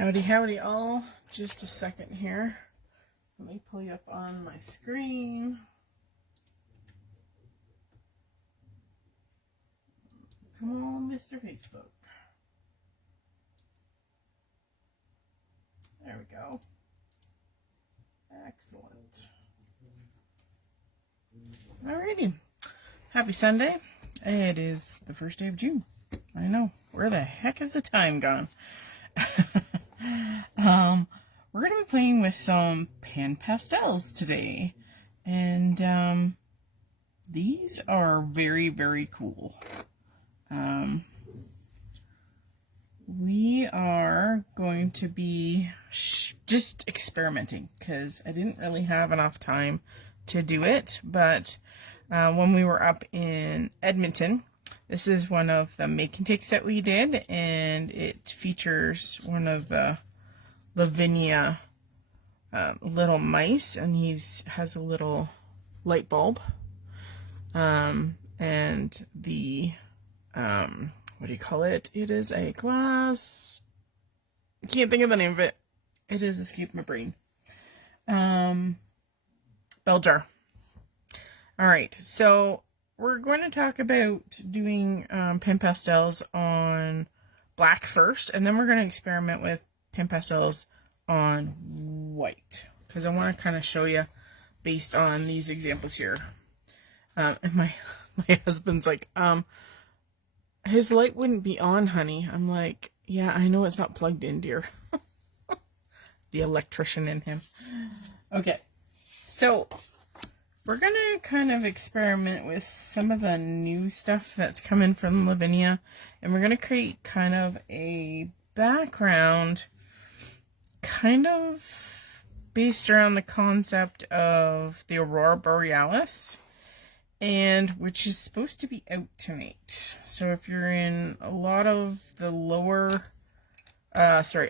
Howdy, howdy all. Just a second here. Let me pull you up on my screen. Come on, Mr. Facebook. There we go. Excellent. Alrighty. Happy Sunday. It is the first day of June. I know. Where the heck is the time gone? We're going to be playing with some PanPastels today. And these are very, very cool. We are going to be just experimenting because I didn't really have enough time to do it. But when we were up in Edmonton, this is one of the make and takes that we did, and it features one of the Lavinia little mice, and has a little light bulb, and the what do you call it? It is a glass. I can't think of the name of it. It is escaped my brain. Bell jar. All right, so we're going to talk about doing PanPastels on black first, and then we're going to experiment with PanPastels on white, because I want to kind of show you based on these examples here. And my husband's like, his light wouldn't be on, honey. I'm like, yeah, I know it's not plugged in, dear. The electrician in him. Okay, so we're going to kind of experiment with some of the new stuff that's coming from Lavinia, and we're going to create kind of a background kind of based around the concept of the Aurora Borealis, and which is supposed to be out tonight. So if you're in a lot of the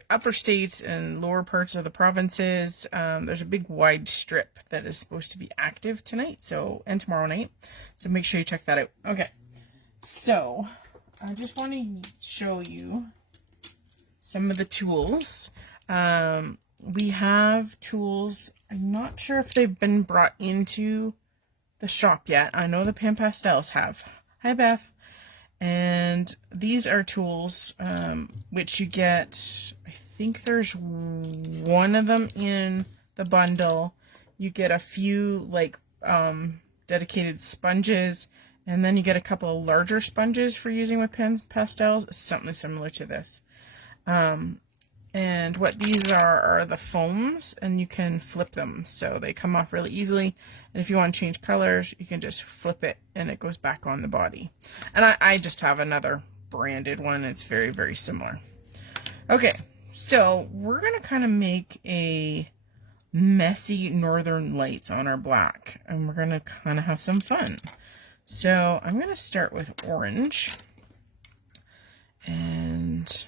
upper states and lower parts of the provinces, there's a big wide strip that is supposed to be active tonight, and tomorrow night. So make sure you check that out. Okay, so I just want to show you some of the tools. We have tools. I'm not sure if they've been brought into the shop yet. I know the PanPastels have. Hi, Beth. And these are tools which you get. I think there's one of them in the bundle. You get a few like dedicated sponges, and then you get a couple of larger sponges for using with PanPastels. Something similar to this. And what these are the foams, and you can flip them so they come off really easily. And if you want to change colors, you can just flip it and it goes back on the body. And I just have another branded one. It's very, very similar. Okay, so we're going to kind of make a messy Northern Lights on our black, and we're going to kind of have some fun. So I'm going to start with orange, and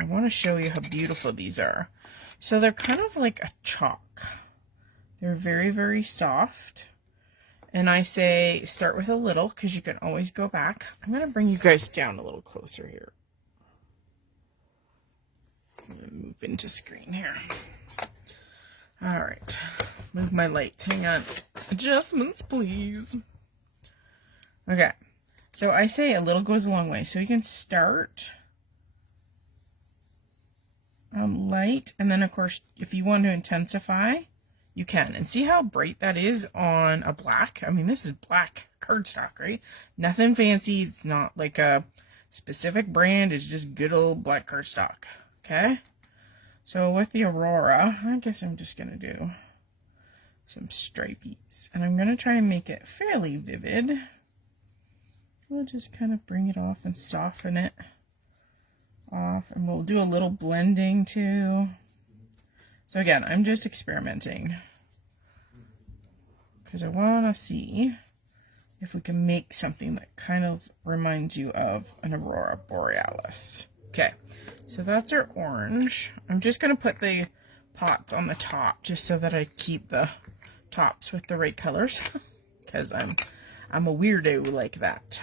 I want to show you how beautiful these are. So they're kind of like a chalk. They're very, very soft. And I say start with a little, because you can always go back. I'm going to bring you guys down a little closer here. I'm going to move into screen here. All right. Move my lights. Hang on. Adjustments, please. Okay. So I say a little goes a long way. So you can start light, and then of course if you want to intensify, you can. And see how bright that is on a black? I mean, this is black cardstock, right? Nothing fancy. It's not like a specific brand. It's just good old black cardstock. Okay, so with the Aurora, I guess I'm just gonna do some stripies, and I'm gonna try and make it fairly vivid. We'll just kind of bring it off and soften it off, and we'll do a little blending too. So again, I'm just experimenting because I want to see if we can make something that kind of reminds you of an Aurora Borealis. Okay, so that's our orange. I'm just going to put the pots on the top just so that I keep the tops with the right colors because I'm a weirdo like that.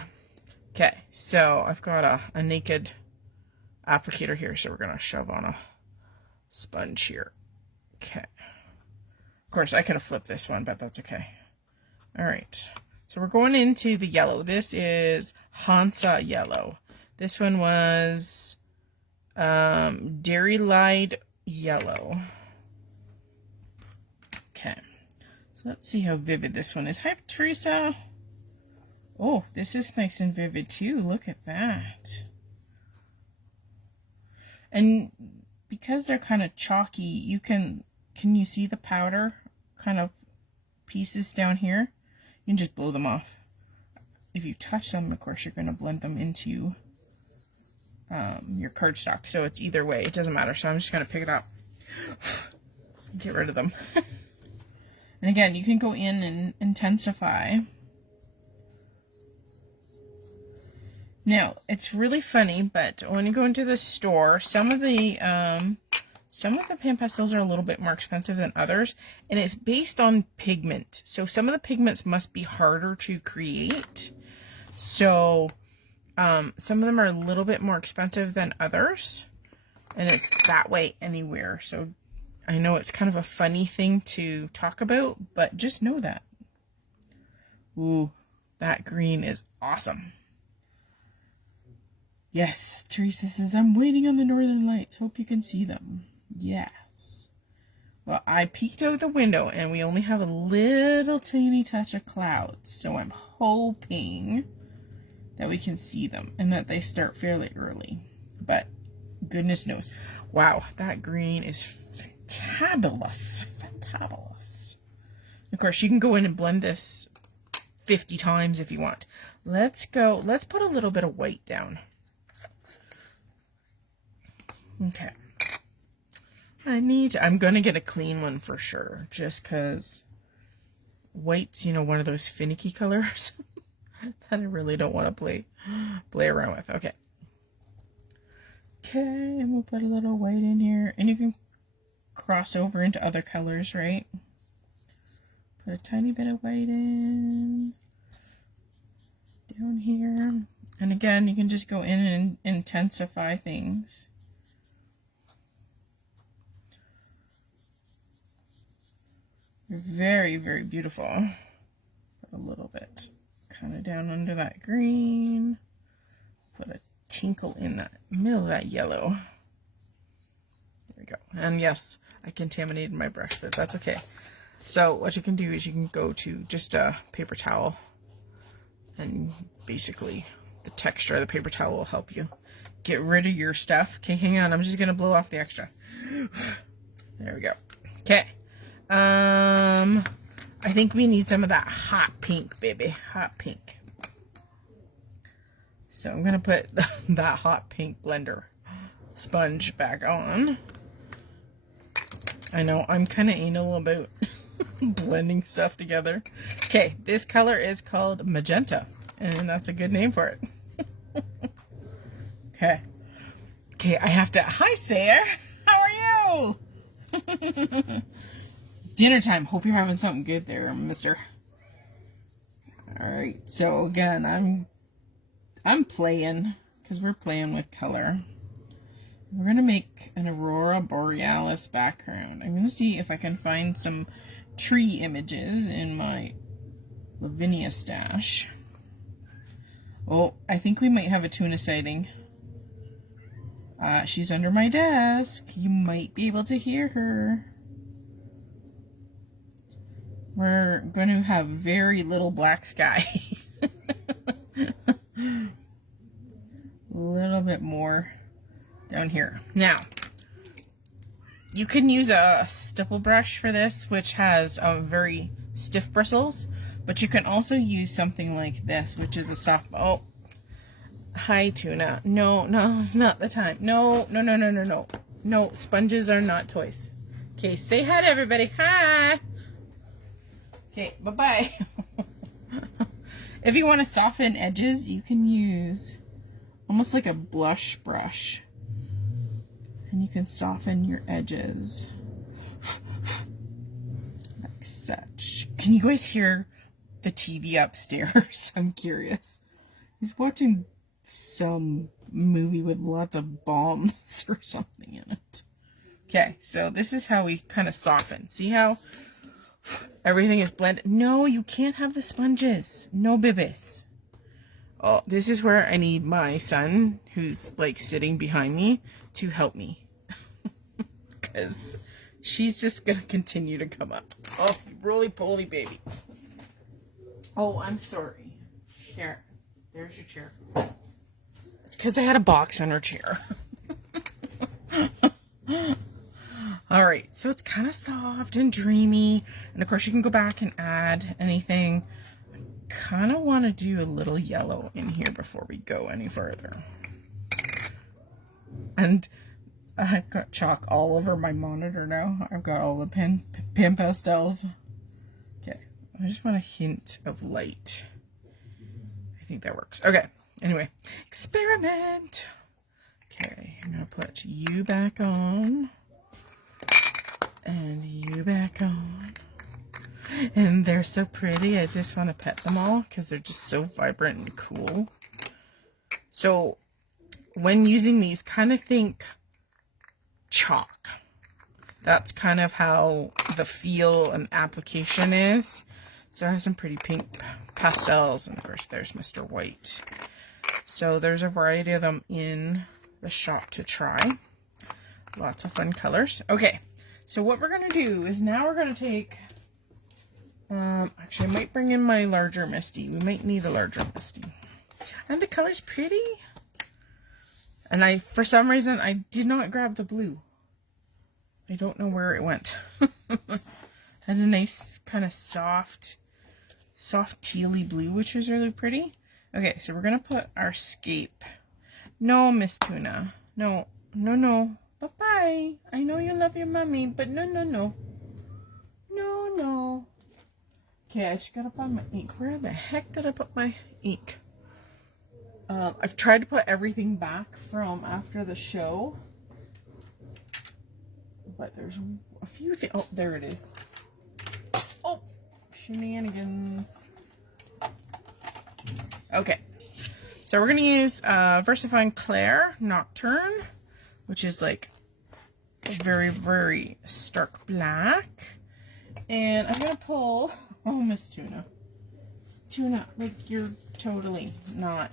Okay, so I've got a naked applicator here, so we're going to shove on a sponge here. Okay. Of course, I could have flipped this one, but that's okay. All right. So we're going into the yellow. This is Hansa yellow. This one was Dairy Lied yellow. Okay. So let's see how vivid this one is. Hi, Teresa. Oh, this is nice and vivid too. Look at that. And because they're kind of chalky, you can you see the powder kind of pieces down here? You can just blow them off. If you touch them, of course, you're going to blend them into your cardstock. So it's either way. It doesn't matter. So I'm just going to pick it up. Get rid of them. And again, you can go in and intensify. Now, it's really funny, but when you go into the store, some of the PanPastels are a little bit more expensive than others, and it's based on pigment. So some of the pigments must be harder to create. So some of them are a little bit more expensive than others, and it's that way anywhere. So I know it's kind of a funny thing to talk about, but just know that. Ooh, that green is awesome. Yes, Teresa says, I'm waiting on the northern lights. Hope you can see them. Yes. Well, I peeked out the window and we only have a little tiny touch of clouds. So I'm hoping that we can see them and that they start fairly early. But goodness knows. Wow, that green is fantabulous. Fantabulous. Of course, you can go in and blend this 50 times if you want. Let's put a little bit of white down. Okay. I'm going to get a clean one for sure, just because white's, one of those finicky colors that I really don't want to play around with. Okay. Okay, and we'll put a little white in here, and you can cross over into other colors, right? Put a tiny bit of white in, down here, and again, you can just go in and intensify things. Very, very beautiful. Put a little bit kind of down under that green. Put a tinkle in that middle of that yellow. There we go. And yes, I contaminated my brush, but that's okay. So what you can do is you can go to just a paper towel, and basically the texture of the paper towel will help you get rid of your stuff. Okay, hang on. I'm just going to blow off the extra. There we go. Okay. I think we need some of that hot pink, baby. Hot pink. So I'm going to put that hot pink blender sponge back on. I know, I'm kind of anal about blending stuff together. Okay, this color is called magenta, and that's a good name for it. Okay. Okay, I have to... Hi, Sarah. How are you? Dinner time. Hope you're having something good there, mister. Alright, so again, I'm playing, because we're playing with color. We're going to make an Aurora Borealis background. I'm going to see if I can find some tree images in my Lavinia stash. Oh, I think we might have a tuna sighting. She's under my desk. You might be able to hear her. We're going to have very little black sky. A little bit more down here. Now, you can use a stipple brush for this, which has very stiff bristles, but you can also use something like this, which is a soft... Oh, hi, tuna. No, it's not the time. No. No, sponges are not toys. Okay, say hi to everybody. Hi! Okay, bye-bye. If you want to soften edges, you can use almost like a blush brush. And you can soften your edges. Like such. Can you guys hear the TV upstairs? I'm curious. He's watching some movie with lots of bombs or something in it. Okay, so this is how we kind of soften. See how everything is blended? No, you can't have the sponges. No bibis. Oh, this is where I need my son, who's like sitting behind me, to help me. Because she's just going to continue to come up. Oh, roly-poly baby. Oh, I'm sorry. Here, there's your chair. It's because I had a box on her chair. Alright, so it's kind of soft and dreamy. And of course you can go back and add anything. I kind of want to do a little yellow in here before we go any further. And I've got chalk all over my monitor now. I've got all the PanPastels. Okay, I just want a hint of light. I think that works. Okay, anyway, experiment. Okay, I'm going to put you back on. And you back on. And they're so pretty. I just want to pet them all because they're just so vibrant and cool. So when using these, kind of think chalk. That's kind of how the feel and application is. So I have some pretty pink pastels. And of course there's Mr. White. So there's a variety of them in the shop to try. Lots of fun colors. Okay. So what we're going to do is now we're going to take, actually I might bring in my larger Misty. We might need a larger Misty. And the color's pretty. And for some reason, I did not grab the blue. I don't know where it went. Had a nice kind of soft tealy blue, which was really pretty. Okay, so we're going to put our scape. No, Miss Tuna. No, no, no. Bye-bye. I know you love your mommy, but no, no, no. No, no. Okay, I just gotta find my ink. Where the heck did I put my ink? I've tried to put everything back from after the show. But there's a few things. Oh, there it is. Oh, shenanigans. Okay. So we're gonna use Versifying Clair Nocturne, which is like a very, very stark black. And I'm going to pull, oh, Miss Tuna. Tuna, like you're totally not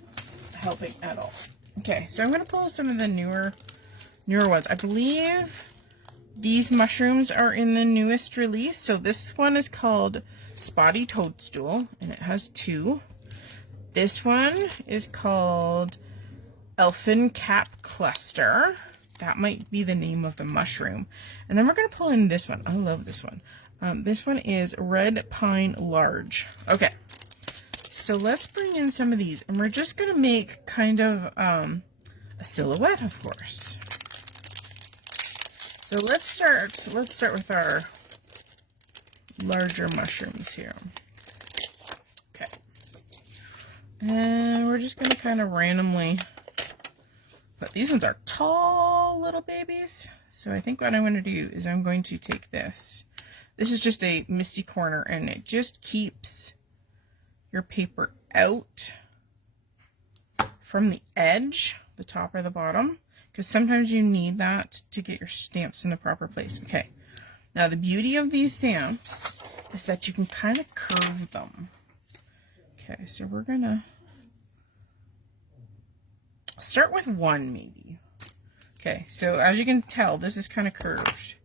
helping at all. Okay, so I'm going to pull some of the newer ones. I believe these mushrooms are in the newest release. So this one is called Spotty Toadstool, and it has 2. This one is called Elfin Cap Cluster. That might be the name of the mushroom. And then we're going to pull in this one. I love this one. This one is Red Pine Large. Okay. So let's bring in some of these. And we're just going to make kind of a silhouette, of course. So let's start with our larger mushrooms here. Okay. And we're just going to kind of randomly... But these ones are tall little babies. So I think what I'm going to do is I'm going to take this. This is just a misty corner, and it just keeps your paper out from the edge, the top or the bottom, because sometimes you need that to get your stamps in the proper place. Okay. Now the beauty of these stamps is that you can kind of curve them. Okay, so we're going to start with one maybe. Okay, so as you can tell, this is kind of curved.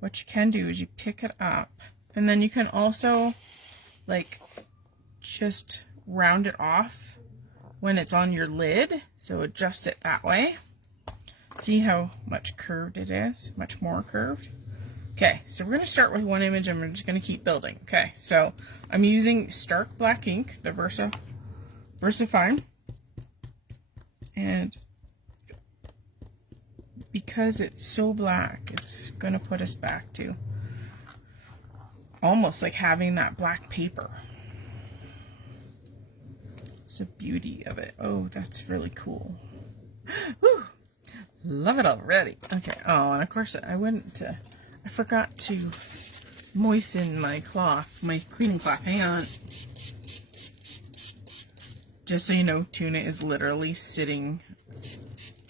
What you can do is you pick it up, and then you can also like just round it off when it's on your lid. So adjust it that way. See how much curved it is? Much more curved. Okay, so we're going to start with one image and we're just going to keep building. Okay, so I'm using stark black ink, the Versifying. And because it's so black, it's going to put us back to almost like having that black paper. It's the beauty of it. Oh, that's really cool. Woo! Love it already. Okay. Oh, and of course I forgot to moisten my cloth, my cleaning cloth. Hang on. Just so you know, Tuna is literally sitting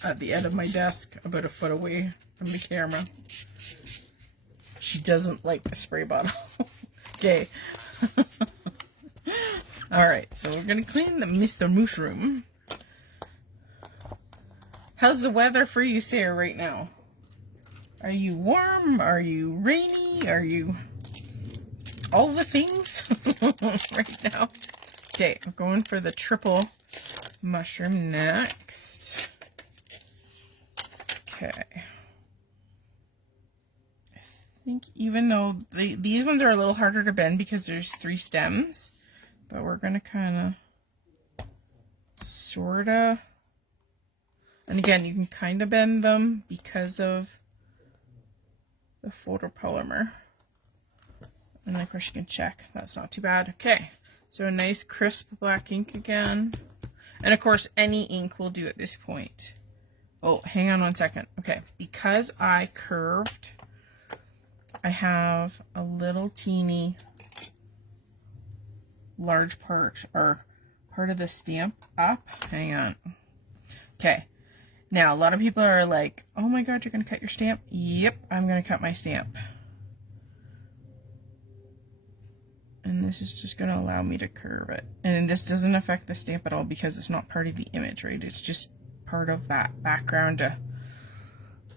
at the end of my desk, about a foot away from the camera. She doesn't like the spray bottle. Okay. Alright, so we're going to clean the Mr. Mushroom. How's the weather for you, Sarah, right now? Are you warm? Are you rainy? Are you all the things right now? Okay, I'm going for the triple mushroom next. Okay. I think even though these ones are a little harder to bend because there's 3 stems, but we're going to kind of sort of, and again, you can kind of bend them because of the photopolymer. And of course you can check, that's not too bad. Okay, so a nice crisp black ink again. And of course any ink will do at this point. Oh, hang on 1 second. Okay, because I curved, I have a little teeny large part, or part of the stamp up. Hang on. Okay, now a lot of people are like, oh my god, you're gonna cut your stamp? Yep, I'm gonna cut my stamp. And this is just going to allow me to curve it. And this doesn't affect the stamp at all because it's not part of the image, right? It's just part of that background to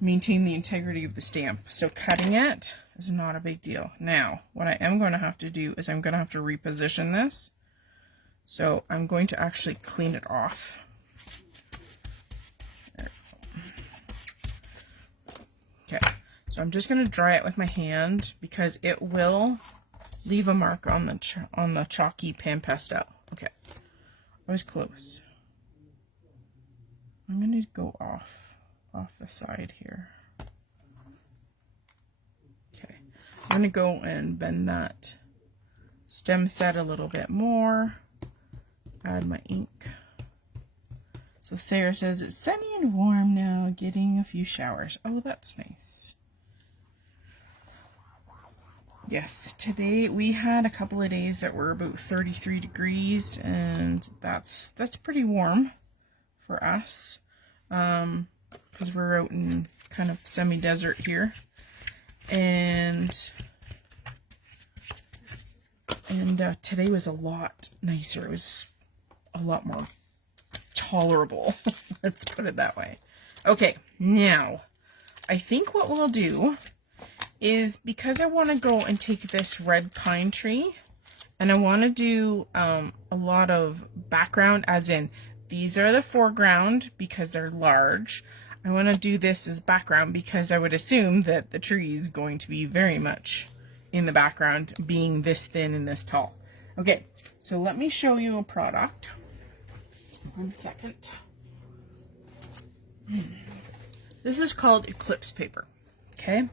maintain the integrity of the stamp. So cutting it is not a big deal. Now, what I am going to have to do is I'm going to have to reposition this. So I'm going to actually clean it off. Okay, so I'm just going to dry it with my hand because it will leave a mark on the chalky PanPastel. Okay, I was close. I'm going to go off the side here. Okay, I'm going to go and bend that stem set a little bit more. Add my ink. So Sarah says it's sunny and warm now, getting a few showers. Oh, that's nice. Yes, today we had a couple of days that were about 33 degrees, and that's pretty warm for us, because we're out in kind of semi-desert here, and today was a lot nicer. It was a lot more tolerable. Let's put it that way. Okay, now I think what we'll do is, because I want to go and take this red pine tree and I want to do a lot of background, as in these are the foreground because they're large. I want to do this as background because I would assume that the tree is going to be very much in the background, being this thin and this tall. Okay, so let me show you a product. 1 second. This is called Eclipse paper. Okay.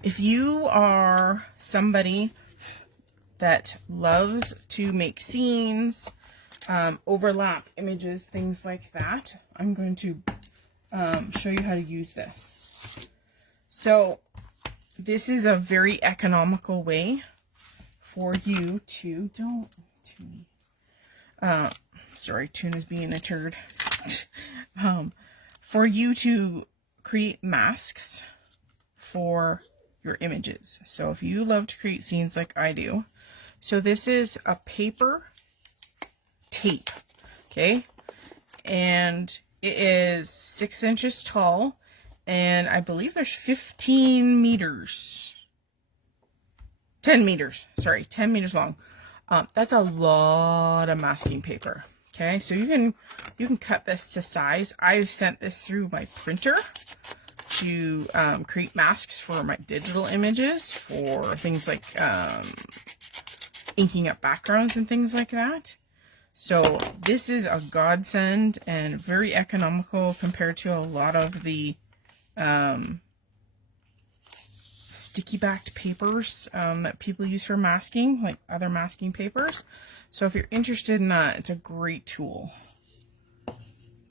If you are somebody that loves to make scenes, overlap images, things like that, I'm going to show you how to use this. So this is a very economical way for you to, sorry, Tuna's being a turd, for you to create masks for your images. So if you love to create scenes like I do, so this is a paper tape, okay, and it is 6 inches tall, and I believe there's 10 meters long. That's a lot of masking paper. Okay, so you can cut this to size. I've sent this through my printer to create masks for my digital images, for things like inking up backgrounds and things like that. So this is a godsend and very economical compared to a lot of the sticky backed papers that people use for masking, like other masking papers. So if you're interested in that, it's a great tool.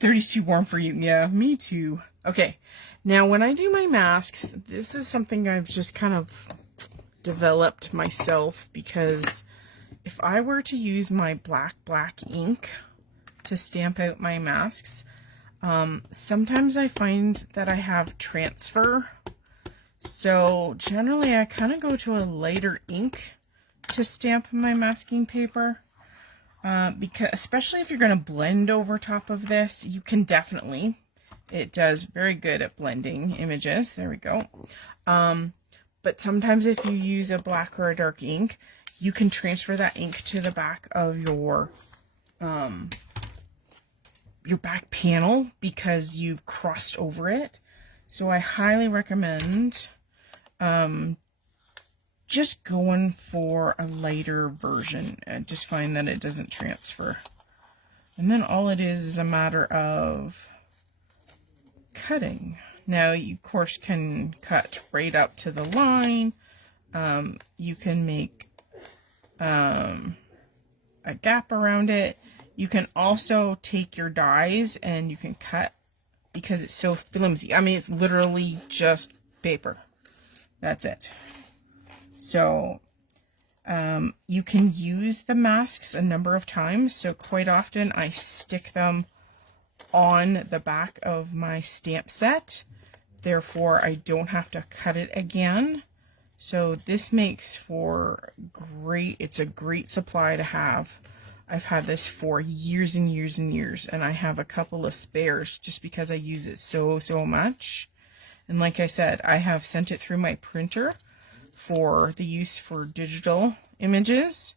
30's too warm for you. Yeah, me too. Okay, now when I do my masks, this is something I've just kind of developed myself, because if I were to use my black ink to stamp out my masks. Sometimes I find that I have transfer, so generally I kind of go to a lighter ink to stamp my masking paper, because especially if you're going to blend over top of this, you can definitely, it does very good at blending images. There we go. But sometimes if you use a black or a dark ink, you can transfer that ink to the back of your back panel because you've crossed over it. So I highly recommend just going for a lighter version. I just find that it doesn't transfer. And then all it is a matter of cutting. Now you of course can cut right up to the line. You can make a gap around it. You can also take your dies and you can cut because it's so flimsy. I mean, it's literally just paper. That's it. So you can use the masks a number of times. So quite often I stick them on the back of my stamp set. Therefore, I don't have to cut it again. So this makes for great, it's a great supply to have. I've had this for years and years and years, and I have a couple of spares just because I use it so much. And like I said, I have sent it through my printer for the use for digital images,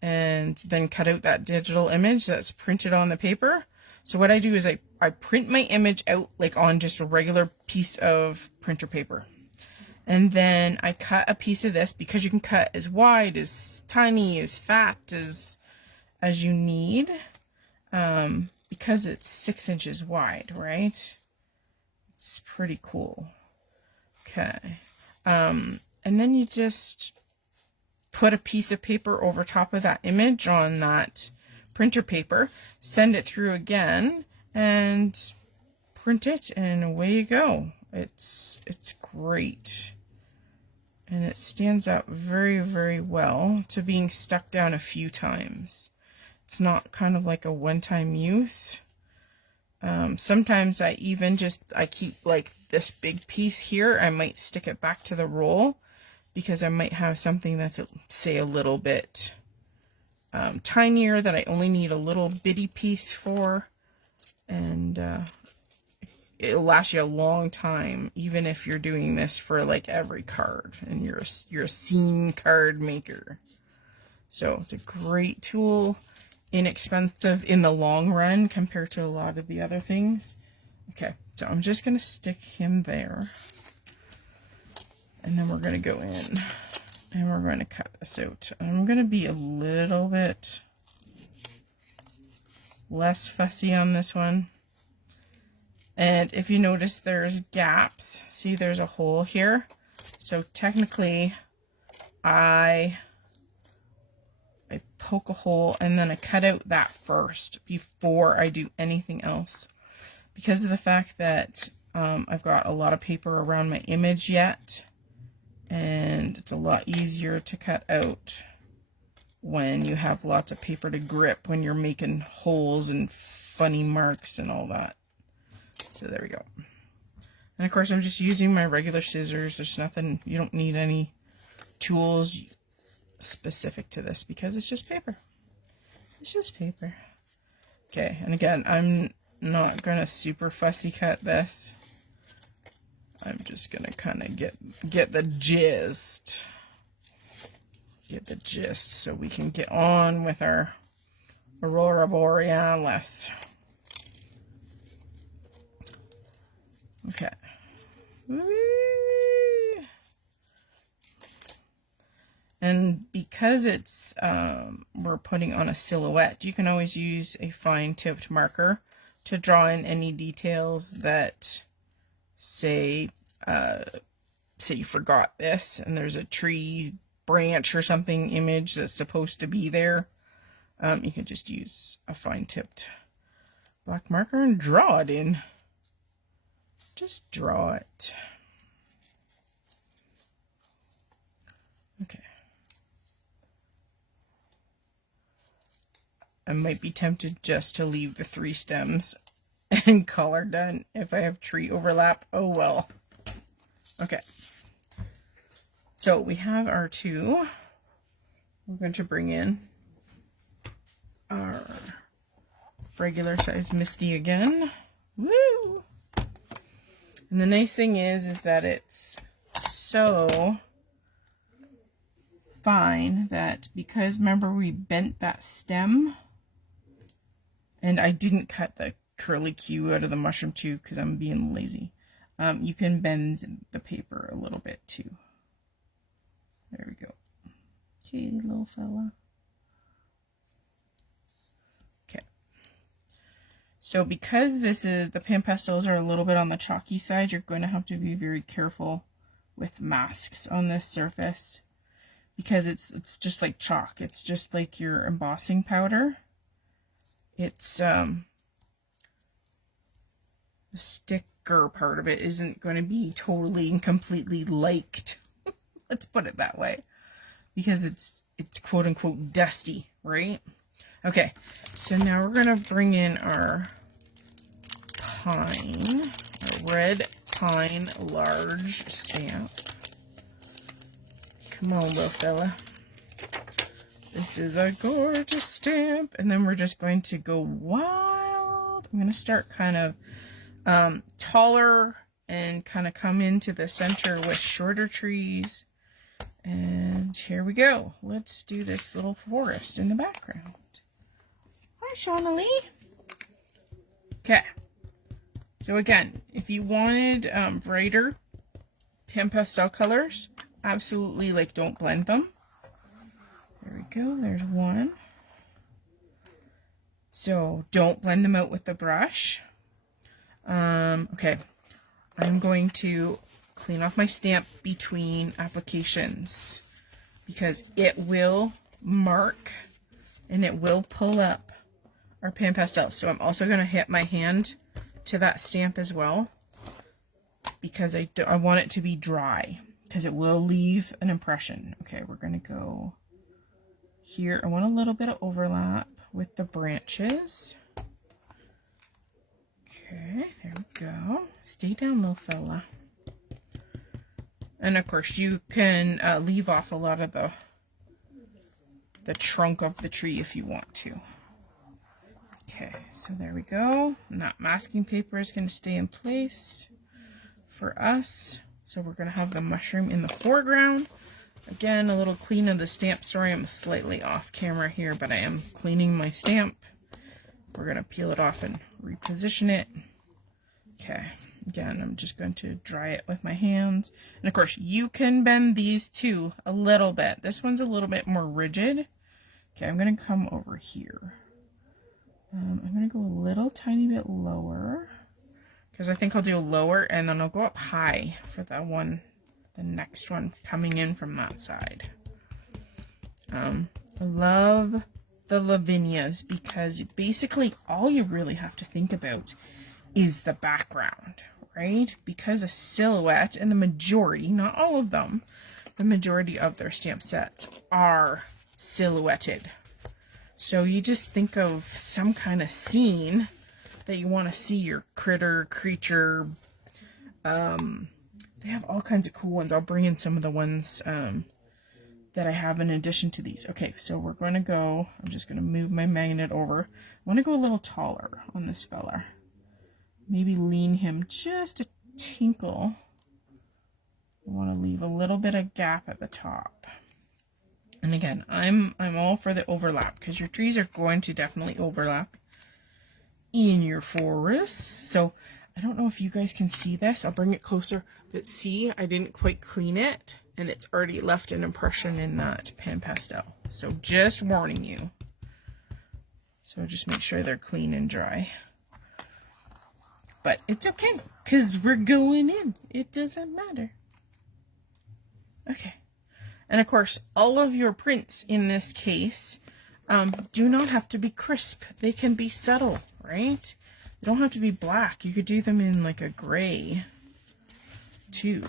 and then cut out that digital image that's printed on the paper. So what I do is I print my image out like on just a regular piece of printer paper. And then I cut a piece of this, because you can cut as wide, as tiny, as fat as you need, because it's 6 inches wide, right? It's pretty cool. Okay. And then you just put a piece of paper over top of that image on that printer paper, send it through again, and print it, and away you go. It's great. And it stands out very well to being stuck down a few times. It's not kind of like a one-time use. Sometimes I even I keep like this big piece here. I might stick it back to the roll because I might have something that's, say, a little bit tinier that I only need a little bitty piece for. And it'll last you a long time, even if you're doing this for like every card and you're a scene card maker. So it's a great tool. Inexpensive in the long run compared to a lot of the other things. Okay, so I'm just going to stick him there. And then we're going to go in and we're going to cut this out. I'm going to be a little bit less fussy on this one. And if you notice, there's gaps. See, there's a hole here. So technically, I poke a hole and then I cut out that first before I do anything else, because of the fact that I've got a lot of paper around my image yet, and it's a lot easier to cut out when you have lots of paper to grip when you're making holes and funny marks and all that. So there we go. And of course I'm just using my regular scissors. There's nothing, you don't need any tools specific to this because it's just paper. It's just paper. Okay, and again, I'm not gonna super fussy cut this. I'm just gonna kind of get the gist. Get the gist so we can get on with our Aurora Borealis. Okay. Whee! And because it's we're putting on a silhouette, you can always use a fine tipped marker to draw in any details that say you forgot this and there's a tree branch or something image that's supposed to be there. You can just use a fine tipped black marker and draw it in. Just draw it. Okay. I might be tempted just to leave the 3 stems and call her done. If I have tree overlap, oh well. Okay. So we have our 2. We're going to bring in our regular size Misty again. Woo! And the nice thing is that it's so fine that, because remember we bent that stem, and I didn't cut the curly Q out of the mushroom too because I'm being lazy. You can bend the paper a little bit too. There we go. Okay, little fella. Okay. So because this is, the PanPastels are a little bit on the chalky side, you're going to have to be very careful with masks on this surface, because it's just like chalk. It's just like your embossing powder. It's the sticker part of it isn't going to be totally and completely liked. Let's put it that way, because it's quote unquote dusty, right? Okay, so now we're gonna bring in our pine, our red pine large stamp. Come on, little fella. This is a gorgeous stamp. And then we're just going to go wild. I'm going to start kind of taller and kind of come into the center with shorter trees. And here we go. Let's do this little forest in the background. Hi, Shauna Lee. Okay. So again, if you wanted brighter PanPastel colors, absolutely, like, don't blend them. There we go. There's one. So don't blend them out with the brush. Okay. I'm going to clean off my stamp between applications, because it will mark and it will pull up our PanPastels. So I'm also going to hit my hand to that stamp as well, because I want it to be dry, because it will leave an impression. Okay, we're going to go here. I want a little bit of overlap with the branches. Okay, there we go. Stay down, little fella. And of course, you can leave off a lot of the trunk of the tree if you want to. Okay, so there we go. And that masking paper is going to stay in place for us. So we're going to have the mushroom in the foreground. Again, a little clean of the stamp. Sorry, I'm slightly off camera here, but I am cleaning my stamp. We're going to peel it off and reposition it. Okay, again, I'm just going to dry it with my hands. And of course, you can bend these too a little bit. This one's a little bit more rigid. Okay, I'm going to come over here. I'm going to go a little tiny bit lower, because I think I'll do lower, and then I'll go up high for the next one coming in from that side. I love the Lavinias, because basically all you really have to think about is the background, right? Because a silhouette, and the majority, not all of them, the majority of their stamp sets are silhouetted. So you just think of some kind of scene that you want to see your creature. They have all kinds of cool ones. I'll bring in some of the ones that I have in addition to these. Okay, so we're going to go, I'm just going to move my magnet over. I want to go a little taller on this fella. Maybe lean him just a tinkle. I want to leave a little bit of gap at the top. And again, I'm all for the overlap, because your trees are going to definitely overlap in your forest. So I don't know if you guys can see this. I'll bring it closer. But see, I didn't quite clean it, and it's already left an impression in that PanPastel. So just warning you. So just make sure they're clean and dry. But it's okay, because we're going in. It doesn't matter. Okay. And of course, all of your prints in this case do not have to be crisp. They can be subtle, right? They don't have to be black. You could do them in like a gray too,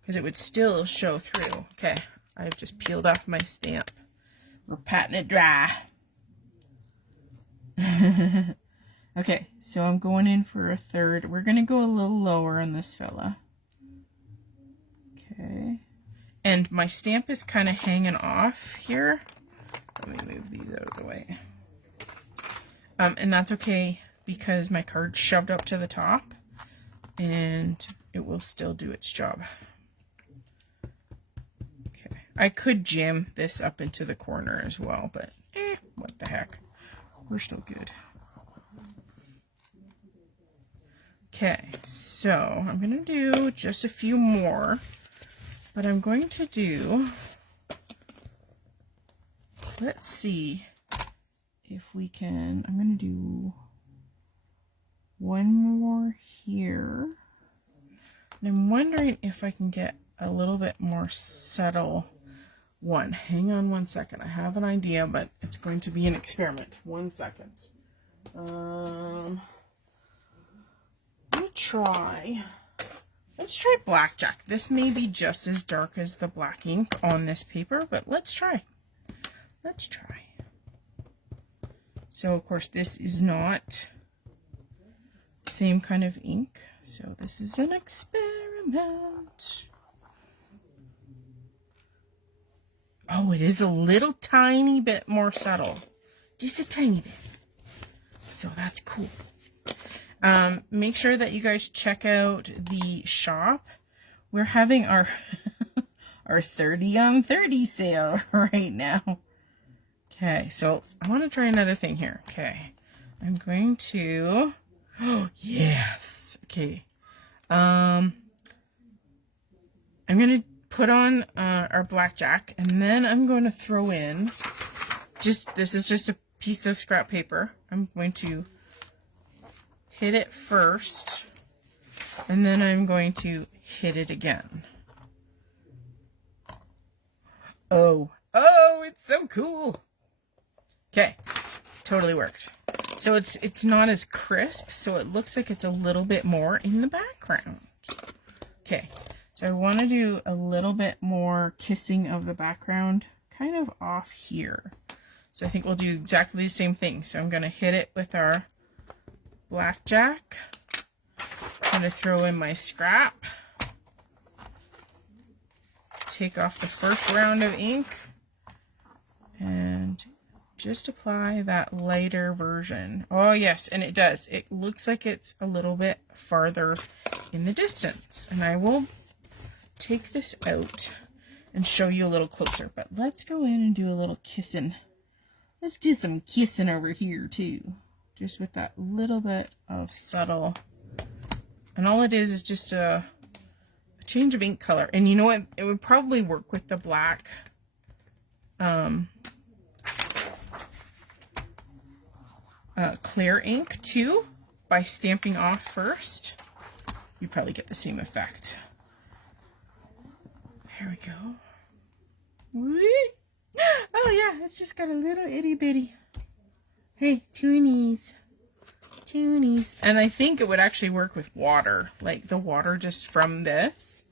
because it would still show through. Okay, I've just peeled off my stamp. We're patting it dry. Okay, so I'm going in for a third. We're going to go a little lower on this fella. Okay. And my stamp is kind of hanging off here. Let me move these out of the way. And that's okay because my card's shoved up to the top and it will still do its job. Okay. I could jam this up into the corner as well, but what the heck. We're still good. Okay, so I'm going to do just a few more, but I'm going to do, let's see if we can, I'm going to do one more here. And I'm wondering if I can get a little bit more subtle one. Hang on one second. I have an idea, but it's going to be an experiment. 1 second. Let's try blackjack. This may be just as dark as the black ink on this paper, but let's try. Let's try. So, of course, this is not the same kind of ink. So this is an experiment. Oh, it is a little tiny bit more subtle. Just a tiny bit. So that's cool. Make sure that you guys check out the shop. We're having our our 30 on 30 sale right now. Okay, so I want to try another thing here. Okay, I'm going to, oh yes, okay. I'm going to put on our blackjack, and then I'm going to throw in, this is just a piece of scrap paper. I'm going to hit it first, and then I'm going to hit it again. Oh, it's so cool. Okay, totally worked. So it's not as crisp, so it looks like it's a little bit more in the background. Okay, so I want to do a little bit more kissing of the background, kind of off here. So I think we'll do exactly the same thing. So I'm going to hit it with our blackjack. I'm going to throw in my scrap. Take off the first round of ink. And just apply that lighter version. Oh yes, and it does. It looks like it's a little bit farther in the distance. And I will take this out and show you a little closer. But let's go in and do a little kissing. Let's do some kissing over here too. Just with that little bit of subtle. And all it is just a change of ink color. And you know what? It would probably work with the black clear ink too, by stamping off first. You probably get the same effect. There we go. Whee! Oh yeah, it's just got a little itty bitty. Hey, toonies. Toonies. And I think it would actually work with water. Like the water just from this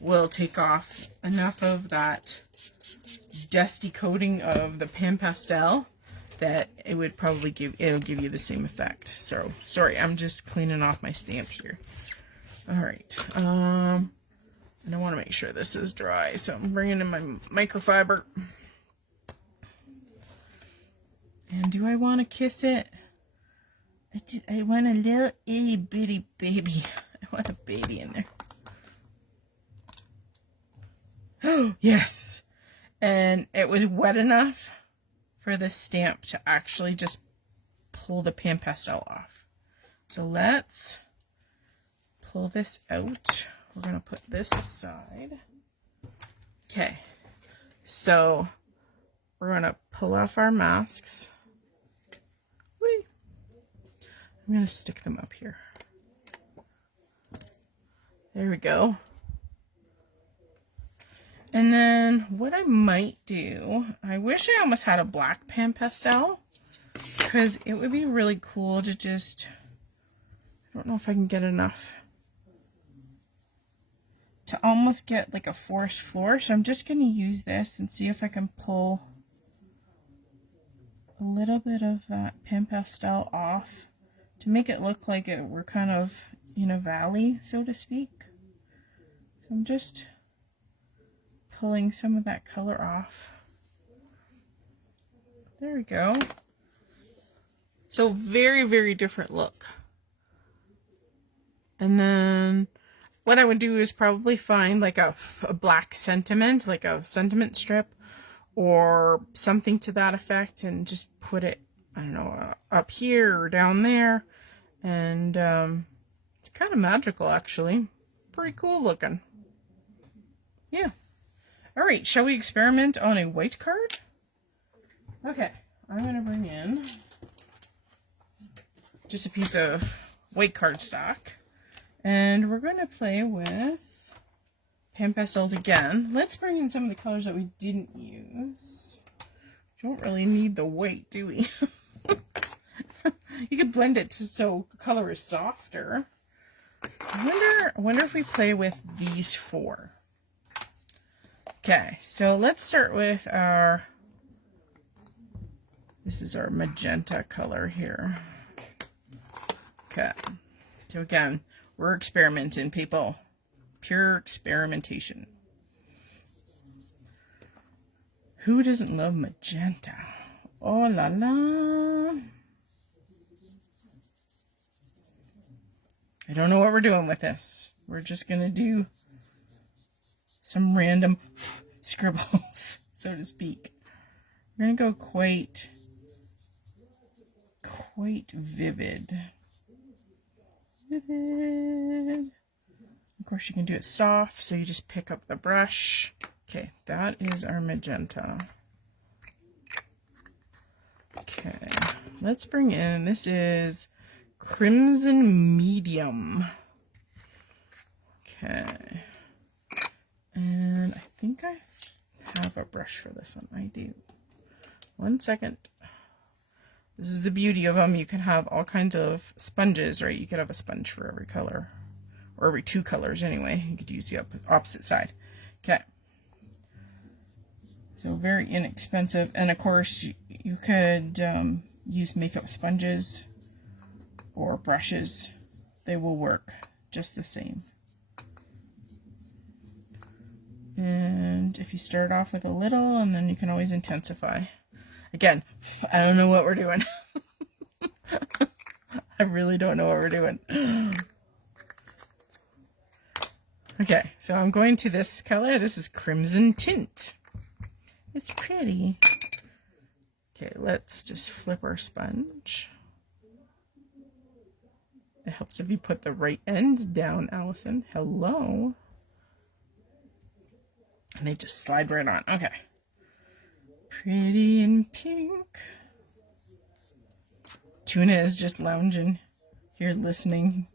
will take off enough of that dusty coating of the PanPastel that it would probably it'll give you the same effect. So sorry, I'm just cleaning off my stamp here. All right, and I want to make sure this is dry, so I'm bringing in my microfiber. And do I want to kiss it? I want a little itty bitty baby. I want a baby in there. Oh yes, and it was wet enough for the stamp to actually just pull the PanPastel off. So let's pull this out. We're going to put this aside. Okay, so we're going to pull off our masks. Whee! I'm going to stick them up here. There we go. And then what I might do, I wish I almost had a black PanPastel, because it would be really cool to just, I don't know if I can get enough to almost get like a forest floor. So I'm just going to use this and see if I can pull a little bit of that PanPastel off to make it look like we're kind of in a valley, so to speak. So I'm just pulling some of that color off. There we go. So very, very different look. And then what I would do is probably find like a black sentiment, like a sentiment strip or something to that effect, and just put it, I don't know, up here or down there. And it's kind of magical, actually. Pretty cool looking. Yeah. All right, shall we experiment on a white card? Okay, I'm going to bring in just a piece of white cardstock, and we're going to play with PanPastels again. Let's bring in some of the colors that we didn't use. Don't really need the white, do we? You could blend it so the color is softer. I wonder if we play with these four. Okay, so let's start with this is our magenta color here. Okay, so again, we're experimenting, people. Pure experimentation. Who doesn't love magenta? Oh la la. I don't know what we're doing with this. We're just going to do some random scribbles, so to speak. We're going to go quite vivid. Vivid. Of course, you can do it soft, so you just pick up the brush. Okay, that is our magenta. Okay, let's bring in, this is Crimson Medium. Okay. And I think I have a brush for this one. I do. 1 second. This is the beauty of them. You can have all kinds of sponges, right? You could have a sponge for every color. Or every two colors anyway. You could use the opposite side. Okay. So very inexpensive. And of course, you could use makeup sponges or brushes. They will work just the same. And if you start off with a little, and then you can always intensify. Again, I don't know what we're doing. I really don't know what we're doing. Okay, so I'm going to this color. This is Crimson Tint. It's pretty. Okay, let's just flip our sponge. It helps if you put the right end down, Allison. Hello. And they just slide right on. Okay. Pretty in pink. Tuna is just lounging here listening.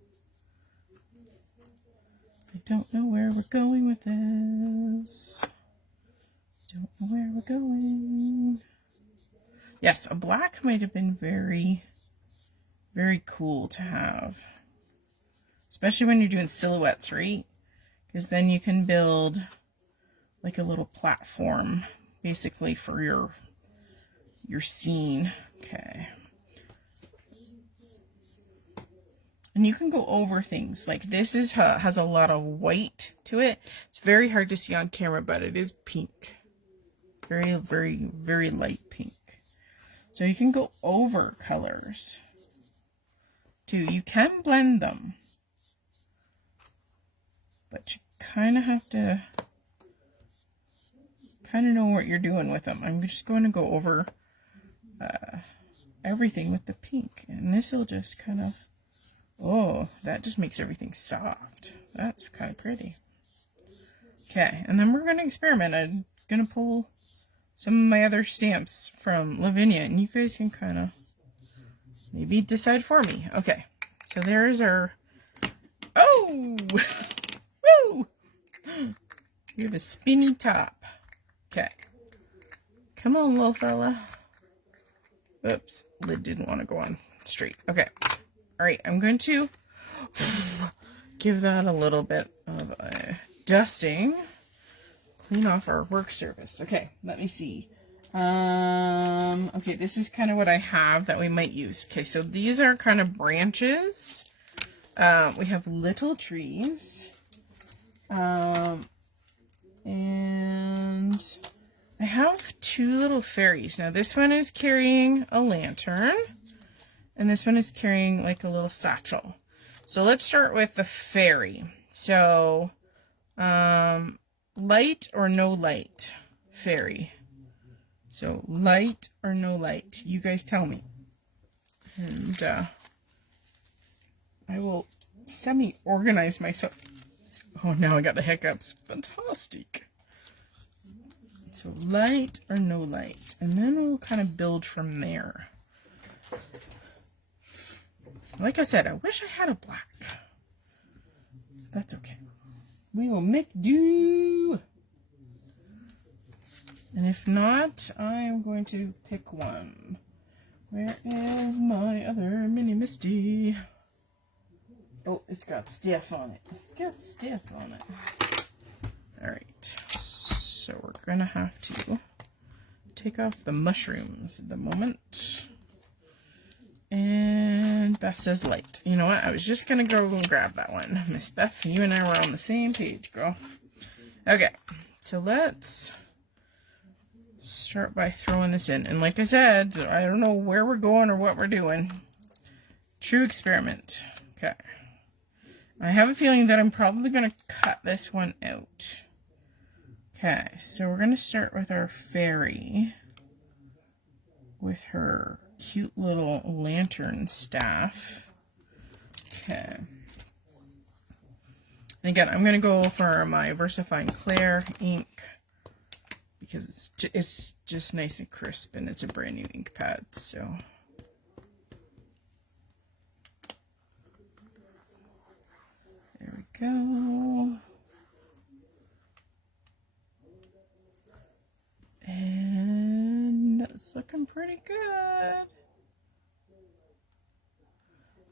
I don't know where we're going with this. Don't know where we're going. Yes, a black might have been very, very cool to have. Especially when you're doing silhouettes, right? Because then you can build like a little platform basically for your scene. Okay. And you can go over things like this is has a lot of white to it. It's very hard to see on camera, but it is pink. Very, very, very light pink. So you can go over colors too. You can blend them, but you kind of have to know what you're doing with them. I'm just going to go over everything with the pink, and this will just kind of, oh, that just makes everything soft. That's kind of pretty. Okay, and then we're going to experiment. I'm going to pull some of my other stamps from Lavinia, and you guys can kind of maybe decide for me. Okay, so there's our, oh, woo! We have a spinny top. Okay. Come on, little fella. Whoops. Lid didn't want to go on straight. Okay. All right. I'm going to give that a little bit of a dusting. Clean off our work surface. Okay. Let me see. Okay, this is kind of what I have that we might use. Okay, so these are kind of branches. We have little trees. And I have two little fairies. Now this one is carrying a lantern. And this one is carrying like a little satchel. So let's start with the fairy. So, light or no light? Fairy. So, light or no light? You guys tell me. And, I will semi-organize myself. Oh, now I got the hiccups. Fantastic. So, light or no light? And then we'll kind of build from there. Like I said, I wish I had a black. That's okay. We will make do. And if not, I am going to pick one. Where is my other mini Misty? Oh, it's got stiff on it. It's got stiff on it. Alright. So we're going to have to take off the mushrooms at the moment. And Beth says light. You know what? I was just going to go and grab that one. Miss Beth, you and I were on the same page, girl. Okay. So let's start by throwing this in. And like I said, I don't know where we're going or what we're doing. True experiment. Okay. I have a feeling that I'm probably going to cut this one out. Okay. So we're going to start with our fairy. With her cute little lantern staff. Okay. And again, I'm going to go for my VersaFine Clair ink because it's just nice and crisp and it's a brand new ink pad. So there we go. And that's looking pretty good.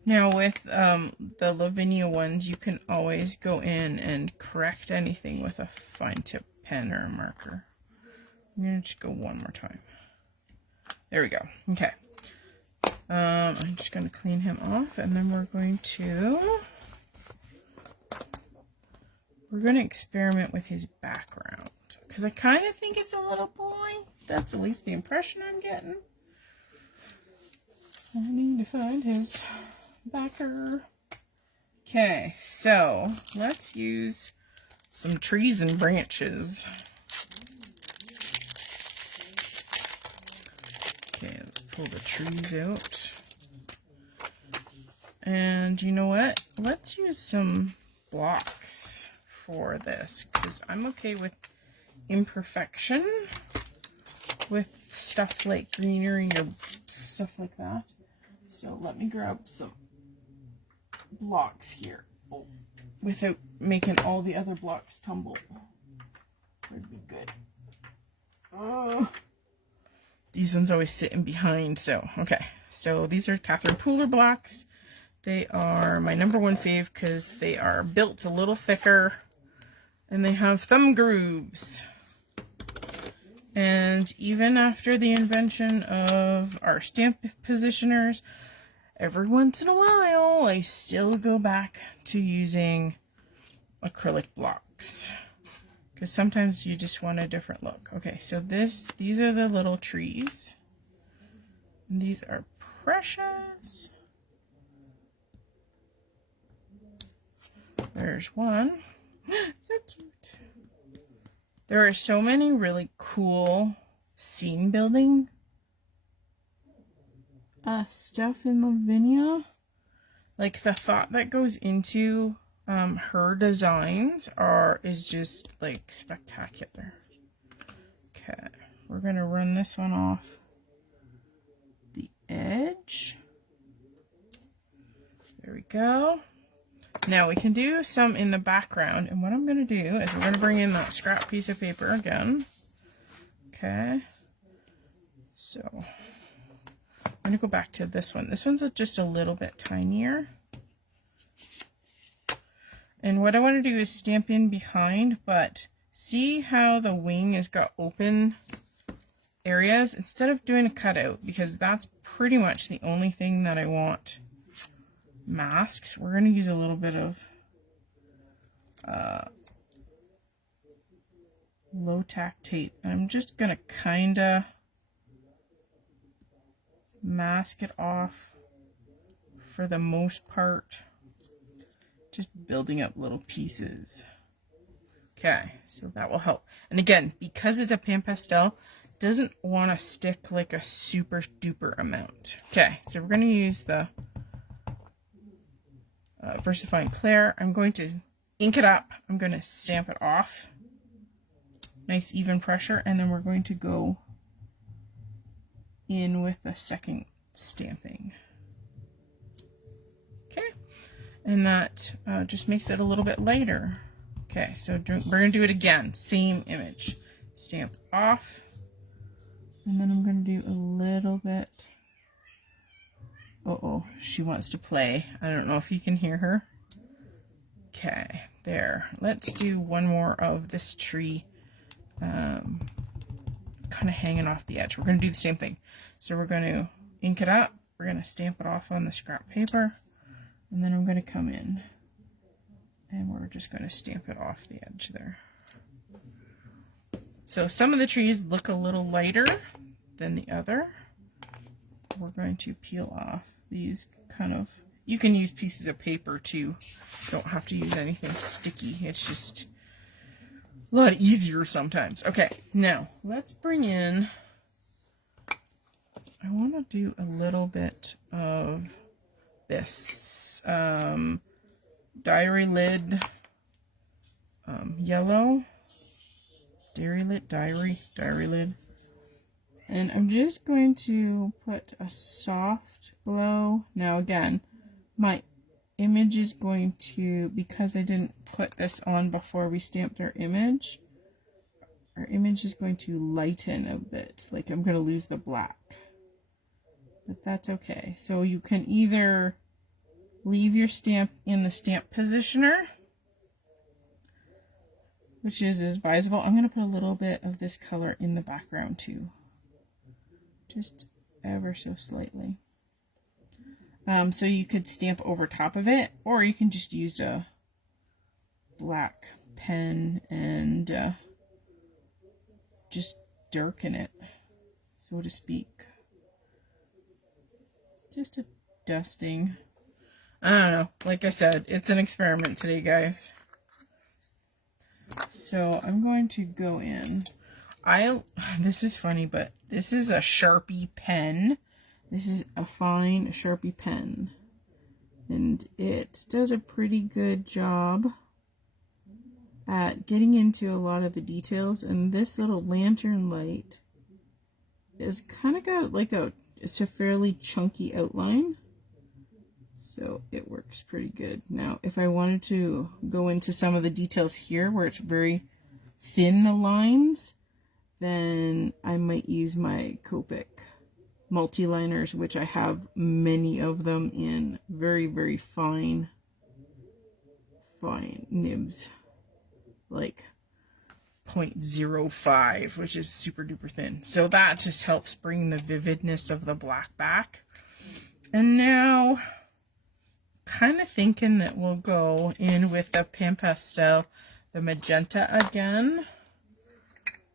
Now with the Lavinia ones, you can always go in and correct anything with a fine tip pen or a marker. I'm going to just go one more time. There we go. Okay. I'm just going to clean him off and then we're going to experiment with his background. Because I kind of think it's a little boy. That's at least the impression I'm getting. I need to find his backer. Okay, so let's use some trees and branches. Okay, let's pull the trees out. And you know what? Let's use some blocks for this because I'm okay with imperfection with stuff like greenery or stuff like that. So let me grab some blocks here without making all the other blocks tumble. Would be good. These ones always sitting behind, so okay. So these are Catherine Pooler blocks. They are my #1 fave because they are built a little thicker and they have thumb grooves. And even after the invention of our stamp positioners, every once in a while, I still go back to using acrylic blocks. Because sometimes you just want a different look. Okay, so these are the little trees. And these are precious. There's one. So cute. There are so many really cool scene building stuff in Lavinia. Like the thought that goes into her designs is just like spectacular. Okay, we're gonna run this one off the edge. There we go. Now we can do some in the background, and what I'm going to do is we're going to bring in that scrap piece of paper again. Okay. So I'm going to go back to this one. This one's just a little bit tinier. And what I want to do is stamp in behind, but see how the wing has got open areas, instead of doing a cutout, because that's pretty much the only thing that I want masks, we're going to use a little bit of low tack tape. And I'm just going to kind of mask it off for the most part, just building up little pieces. Okay, so that will help. And again, because it's a PanPastel, doesn't want to stick like a super duper amount. Okay, so we're going to use the VersaFine Clair. I'm going to ink it up. I'm going to stamp it off. Nice even pressure. And then we're going to go in with the second stamping. Okay, and that just makes it a little bit lighter. Okay, so we're going to do it again. Same image. Stamp off. And then I'm going to do a little bit. Uh-oh, she wants to play. I don't know if you can hear her. Okay, there. Let's do one more of this tree. Kind of hanging off the edge. We're going to do the same thing. So we're going to ink it up. We're going to stamp it off on the scrap paper. And then I'm going to come in. And we're just going to stamp it off the edge there. So some of the trees look a little lighter than the other. We're going to peel off these kind of, you can use pieces of paper too. Don't have to use anything sticky. It's just a lot easier sometimes. Okay, now let's bring in, I want to do a little bit of this diary lid yellow. Diary lid. And I'm just going to put a soft glow. Now again, my image is going to, because I didn't put this on before we stamped our image is going to lighten a bit. Like I'm going to lose the black. But that's okay. So you can either leave your stamp in the stamp positioner, which is advisable. I'm going to put a little bit of this color in the background too. Just ever so slightly. So you could stamp over top of it, or you can just use a black pen and just darken it, so to speak. Just a dusting. I don't know. Like I said, it's an experiment today, guys. So I'm going to go in. This is funny, but this is a Sharpie pen. This is a fine Sharpie pen. And it does a pretty good job at getting into a lot of the details. And this little lantern light is kind of got like it's a fairly chunky outline. So it works pretty good. Now, if I wanted to go into some of the details here where it's very thin, the lines, then I might use my Copic multi-liners, which I have many of them in very, very fine nibs, like 0.05, which is super duper thin. So that just helps bring the vividness of the black back. And now, kind of thinking that we'll go in with the PanPastel, the magenta again,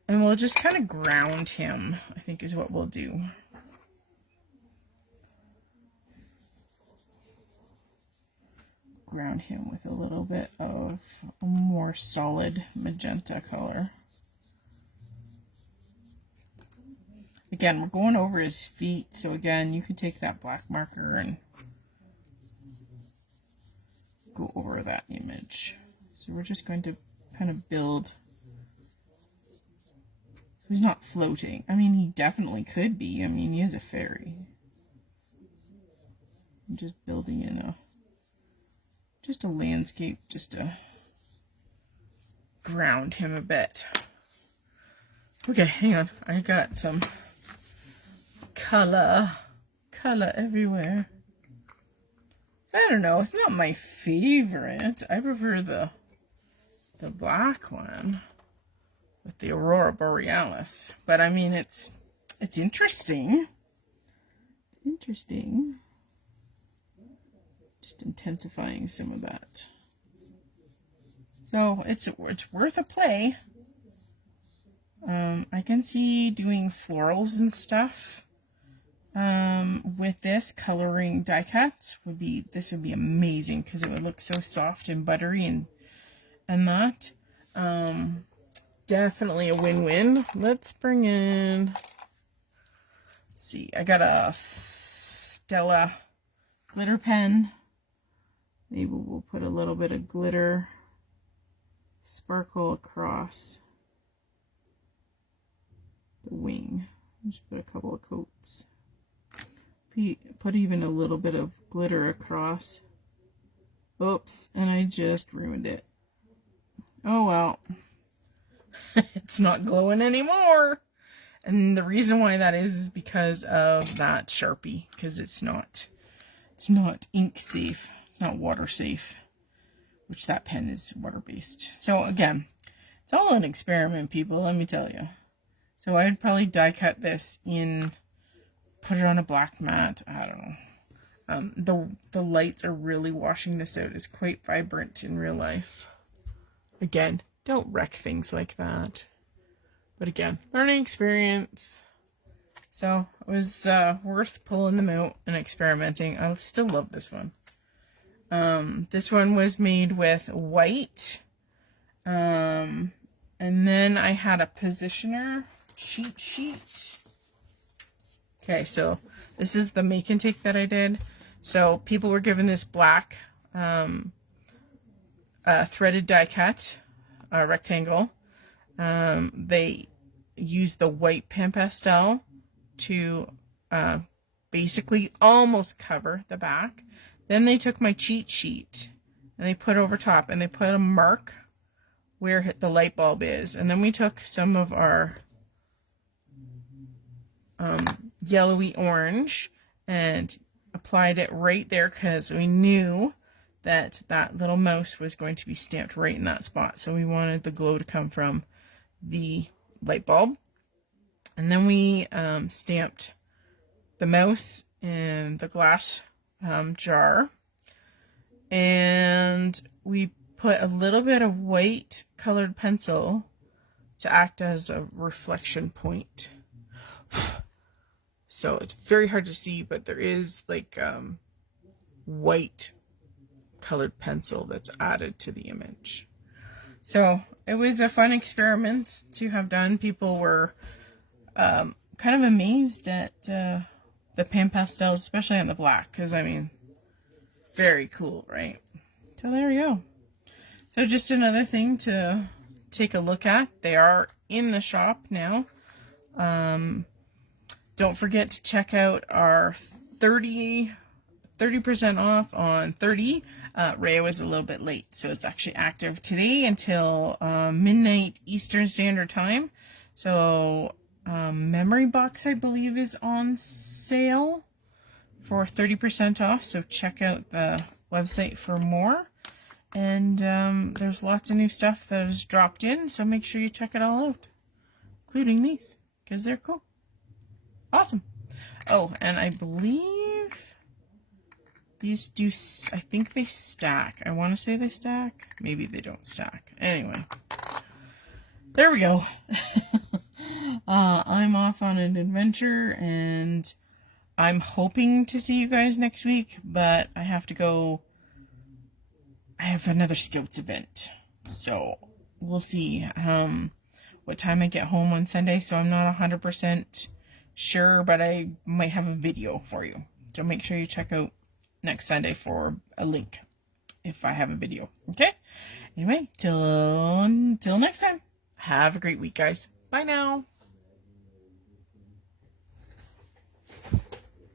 and we'll just kind of ground him, I think is what we'll do. Ground him with a little bit of a more solid magenta color. Again, we're going over his feet, so again, you can take that black marker and go over that image. So we're just going to kind of build. So he's not floating. I mean, he definitely could be. I mean, he is a fairy. I'm just building in just a landscape, just to ground him a bit. Okay, hang on. I got some color everywhere. So I don't know. It's not my favorite. I prefer the black one with the Aurora Borealis. But I mean, it's it's interesting. It's interesting. Just intensifying some of that. So it's worth a play. I can see doing florals and stuff with this. Coloring die cuts would be amazing because it would look so soft and buttery and that. Definitely a win-win. Let's bring in, let's see, I got a Stella glitter pen. Maybe we'll put a little bit of glitter sparkle across the wing. Just put a couple of coats. Put even a little bit of glitter across. Oops, and I just ruined it. Oh well. It's not glowing anymore. And the reason why that is because of that Sharpie, because it's not ink safe. It's not water safe, which that pen is water based. So again, it's all an experiment, people, let me tell you. So I'd probably die cut this in, put it on a black mat. I don't know. The lights are really washing this out. It's quite vibrant in real life. Again, don't wreck things like that. But again, learning experience. So it was worth pulling them out and experimenting. I still love this one. This one was made with white. And then I had a positioner cheat sheet. Okay, so this is the make and take that I did. So people were given this black threaded die cut rectangle. They used the white PanPastel to basically almost cover the back. Then they took my cheat sheet and they put over top and they put a mark where the light bulb is. And then we took some of our yellowy orange and applied it right there because we knew that that little mouse was going to be stamped right in that spot. So we wanted the glow to come from the light bulb. And then we stamped the mouse in the glass jar. And we put a little bit of white colored pencil to act as a reflection point. So it's very hard to see, but there is like white colored pencil that's added to the image. So it was a fun experiment to have done. People were kind of amazed at the PanPastels, especially on the black, because I mean, very cool, right? So there we go. So just another thing to take a look at. They are in the shop now. Don't forget to check out our 30% off on 30. Rhea was a little bit late, so it's actually active today until midnight Eastern Standard Time. So Memory Box, I believe, is on sale for 30% off. So check out the website for more. And there's lots of new stuff that has dropped in, so make sure you check it all out, including these, because they're cool. Awesome. Oh, and I believe these do, I think they stack. I want to say they stack. Maybe they don't stack. Anyway, there we go. I'm off on an adventure, and I'm hoping to see you guys next week, but I have to go. I have another Scouts event, so we'll see what time I get home on Sunday, so I'm not 100% sure, but I might have a video for you. So make sure you check out next Sunday for a link if I have a video. Okay? Anyway, till next time. Have a great week, guys. Bye now.